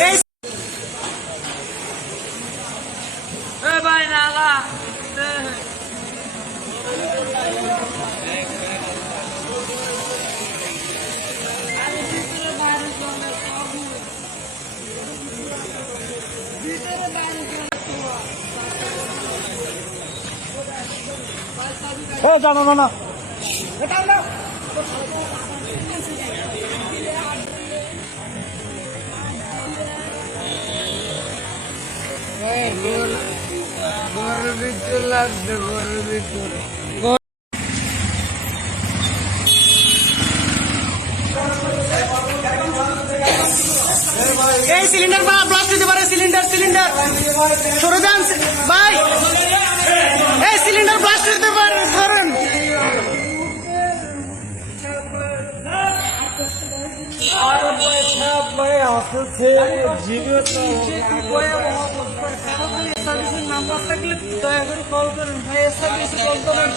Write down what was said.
এই এ ভাই নালা ও জানো না না। ঘরের ভিতরে লাগবে ঘরের ভিতরে এই সিলিন্ডার বা ব্লাস্ট হতে পারে সিলিন্ডার সিলিন্ডার সরে যান ভাই। এই সিলিন্ডার ব্লাস্ট হতে পারে, ধরেন। নাম্বার থাকলে দয়া করে কল করেন। ভাই সার্ভিস কল করেন।